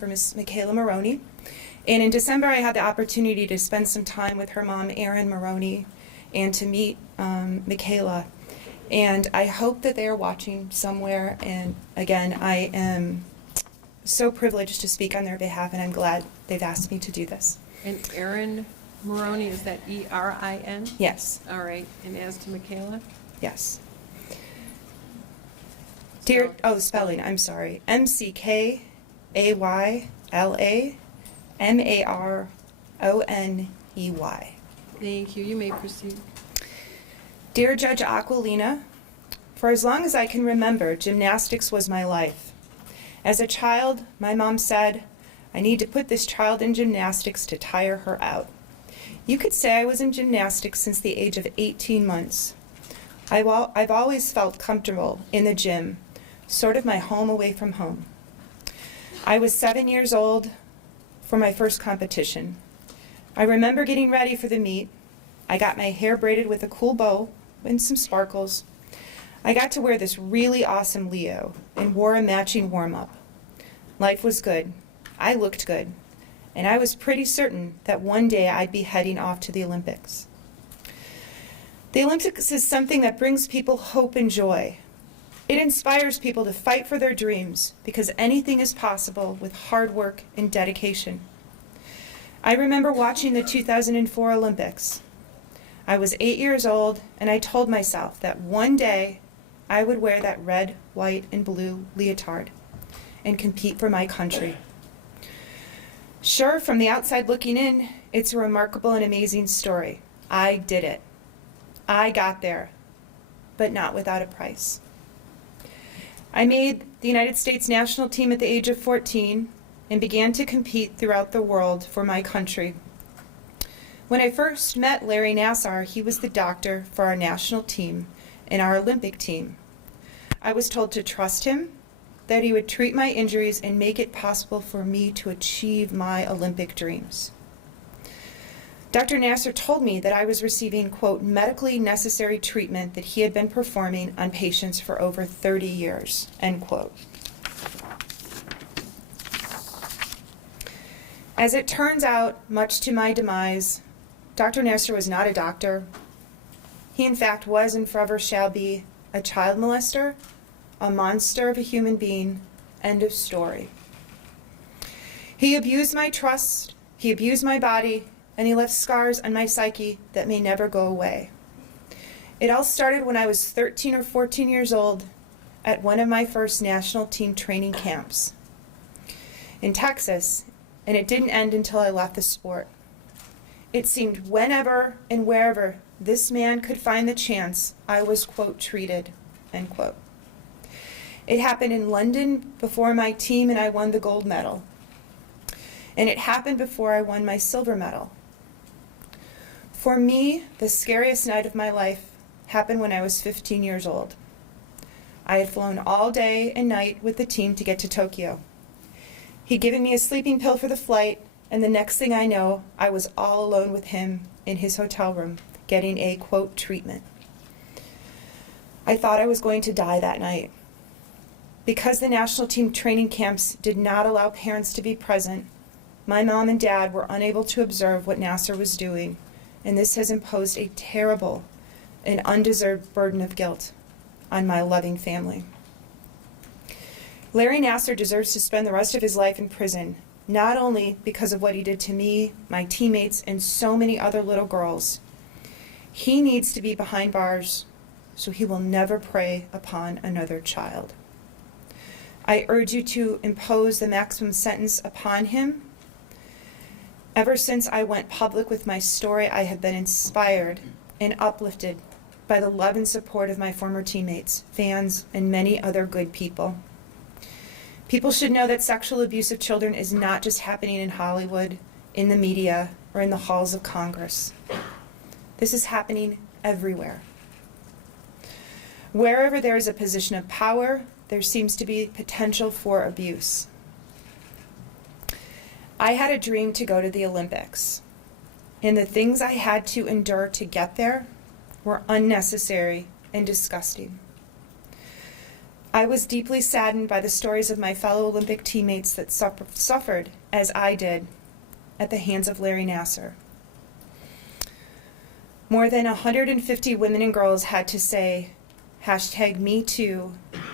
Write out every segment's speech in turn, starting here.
for Miss McKayla Maroney. And in December, I had the opportunity to spend some time with her mom, Erin Maroney, and to meet McKayla. And I hope that they are watching somewhere. And again, I am so privileged to speak on their behalf, and I'm glad they've asked me to do this. And Erin Maroney, is that E-R-I-N? Yes. All right. And as to McKayla? Yes. Dear, spelling, I'm sorry. McKayla Maroney. Thank you. You may proceed. Dear Judge Aquilina, for as long as I can remember, gymnastics was my life. As a child, my mom said, I need to put this child in gymnastics to tire her out. You could say I was in gymnastics since the age of 18 months. I've always felt comfortable in the gym, sort of my home away from home. I was 7 years old for my first competition. I remember getting ready for the meet. I got my hair braided with a cool bow and some sparkles. I got to wear this really awesome Leo and wore a matching warm-up. Life was good. I looked good. And I was pretty certain that one day I'd be heading off to the Olympics. The Olympics is something that brings people hope and joy. It inspires people to fight for their dreams because anything is possible with hard work and dedication. I remember watching the 2004 Olympics. I was 8 years old, and I told myself that one day I would wear that red, white, and blue leotard and compete for my country. Sure, from the outside looking in, it's a remarkable and amazing story. I did it. I got there, but not without a price. I made the United States national team at the age of 14 and began to compete throughout the world for my country. When I first met Larry Nassar, he was the doctor for our national team and our Olympic team. I was told to trust him, that he would treat my injuries and make it possible for me to achieve my Olympic dreams. Dr. Nassar told me that I was receiving, quote, medically necessary treatment that he had been performing on patients for over 30 years, end quote. As it turns out, much to my demise, Dr. Nassar was not a doctor. He in fact was and forever shall be a child molester, a monster of a human being, end of story. He abused my trust, he abused my body, and he left scars on my psyche that may never go away. It all started when I was 13 or 14 years old at one of my first national team training camps in Texas, and it didn't end until I left the sport. It seemed whenever and wherever this man could find the chance, I was, quote, treated, end quote. It happened in London before my team and I won the gold medal. And it happened before I won my silver medal. For me, the scariest night of my life happened when I was 15 years old. I had flown all day and night with the team to get to Tokyo. He'd given me a sleeping pill for the flight, and the next thing I know, I was all alone with him in his hotel room, getting a, quote, treatment. I thought I was going to die that night. Because the national team training camps did not allow parents to be present, my mom and dad were unable to observe what Nassar was doing, and this has imposed a terrible and undeserved burden of guilt on my loving family. Larry Nassar deserves to spend the rest of his life in prison, not only because of what he did to me, my teammates, and so many other little girls. He needs to be behind bars so he will never prey upon another child. I urge you to impose the maximum sentence upon him. Ever since I went public with my story, I have been inspired and uplifted by the love and support of my former teammates, fans, and many other good people. People should know that sexual abuse of children is not just happening in Hollywood, in the media, or in the halls of Congress. This is happening everywhere. Wherever there is a position of power, there seems to be potential for abuse. I had a dream to go to the Olympics, and the things I had to endure to get there were unnecessary and disgusting. I was deeply saddened by the stories of my fellow Olympic teammates that suffered, as I did, at the hands of Larry Nassar. More than 150 women and girls had to say #MeToo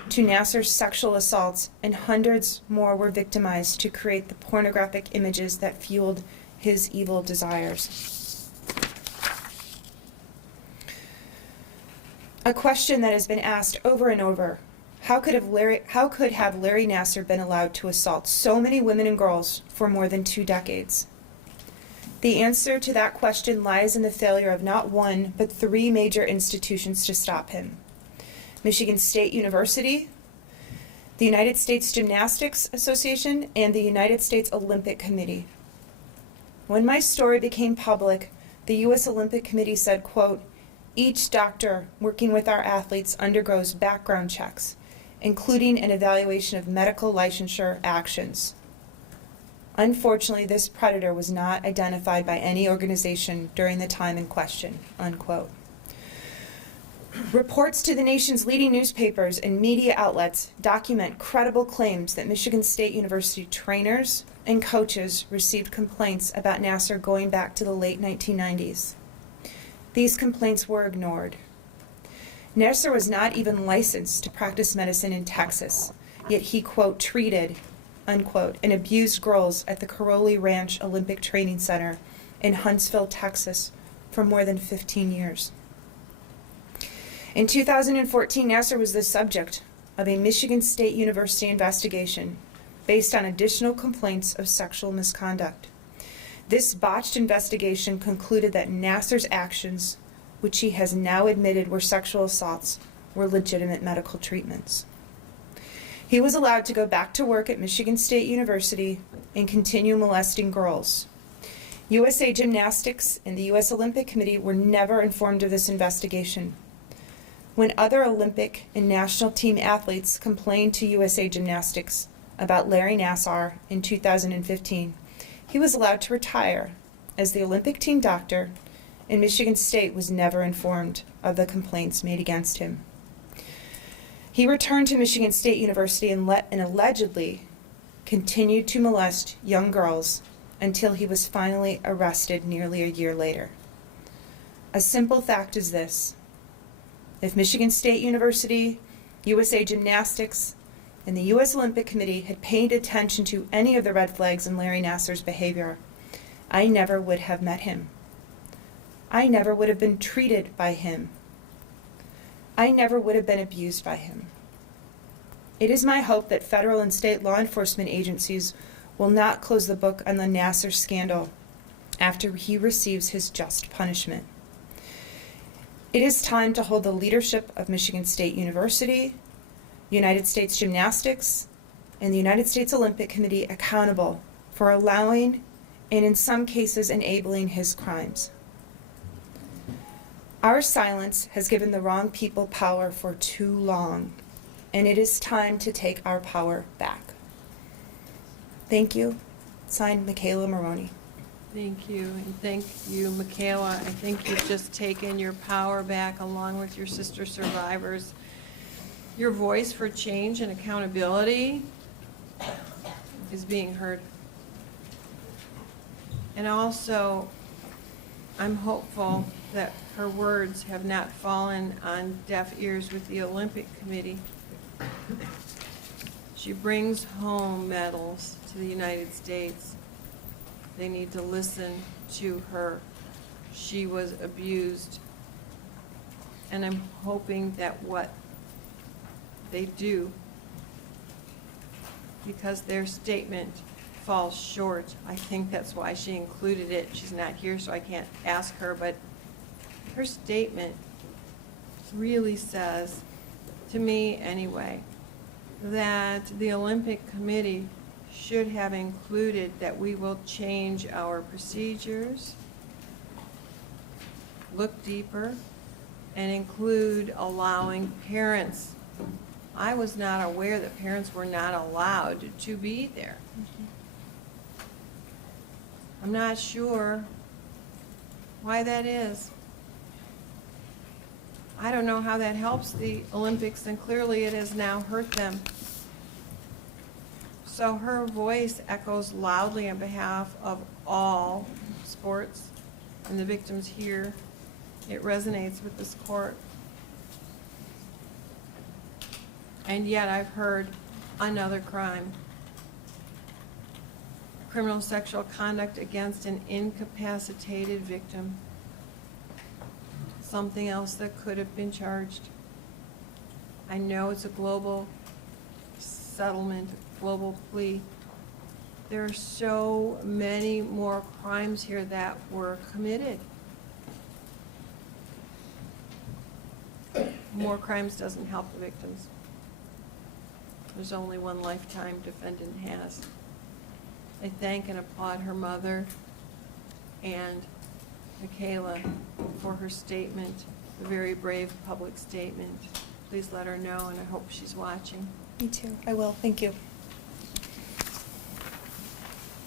to Nassar's sexual assaults, and hundreds more were victimized to create the pornographic images that fueled his evil desires. A question that has been asked over and over: how could have Larry Nassar been allowed to assault so many women and girls for more than 2 decades? The answer to that question lies in the failure of not one, but 3 major institutions to stop him: Michigan State University, the United States Gymnastics Association, and the United States Olympic Committee. When my story became public, the U.S. Olympic Committee said, quote, "Each doctor working with our athletes undergoes background checks, including an evaluation of medical licensure actions." Unfortunately, this predator was not identified by any organization during the time in question, unquote. Reports to the nation's leading newspapers and media outlets document credible claims that Michigan State University trainers and coaches received complaints about Nassar going back to the late 1990s. These complaints were ignored. Nassar was not even licensed to practice medicine in Texas, yet he, quote, treated, unquote, and abused girls at the Caroli Ranch Olympic Training Center in Huntsville, Texas, for more than 15 years. In 2014, Nassar was the subject of a Michigan State University investigation based on additional complaints of sexual misconduct. This botched investigation concluded that Nassar's actions, which he has now admitted were sexual assaults, were legitimate medical treatments. He was allowed to go back to work at Michigan State University and continue molesting girls. USA Gymnastics and the U.S. Olympic Committee were never informed of this investigation. When other Olympic and national team athletes complained to USA Gymnastics about Larry Nassar in 2015, he was allowed to retire as the Olympic team doctor, and Michigan State was never informed of the complaints made against him. He returned to Michigan State University and allegedly continued to molest young girls until he was finally arrested nearly a year later. A simple fact is this: if Michigan State University, USA Gymnastics, and the U.S. Olympic Committee had paid attention to any of the red flags in Larry Nassar's behavior, I never would have met him. I never would have been treated by him. I never would have been abused by him. It is my hope that federal and state law enforcement agencies will not close the book on the Nassar scandal after he receives his just punishment. It is time to hold the leadership of Michigan State University, United States Gymnastics, and the United States Olympic Committee accountable for allowing and in some cases enabling his crimes. Our silence has given the wrong people power for too long, and it is time to take our power back. Thank you. Signed, McKayla Maroney. Thank you, and thank you, McKayla. I think you've just taken your power back along with your sister survivors. Your voice for change and accountability is being heard. And also, I'm hopeful that her words have not fallen on deaf ears with the Olympic Committee. She brings home medals to the United States. They need to listen to her. She was abused. And I'm hoping that what they do, because their statement falls short, I think that's why she included it. She's not here, so I can't ask her, but her statement really says, to me anyway, that the Olympic Committee should have included that we will change our procedures, look deeper, and include allowing parents. I was not aware that parents were not allowed to be there. I'm not sure why that is. I don't know how that helps the Olympics, and clearly it has now hurt them. So her voice echoes loudly on behalf of all sports and the victims here. It resonates with this court. And yet I've heard another crime. Criminal sexual conduct against an incapacitated victim. Something else that could have been charged. I know it's a global settlement, global plea. There are so many more crimes here that were committed. More crimes doesn't help the victims. There's only one lifetime defendant has. I thank and applaud her mother and McKayla for her statement, a very brave public statement. Please let her know, and I hope she's watching. Me too. I will. Thank you.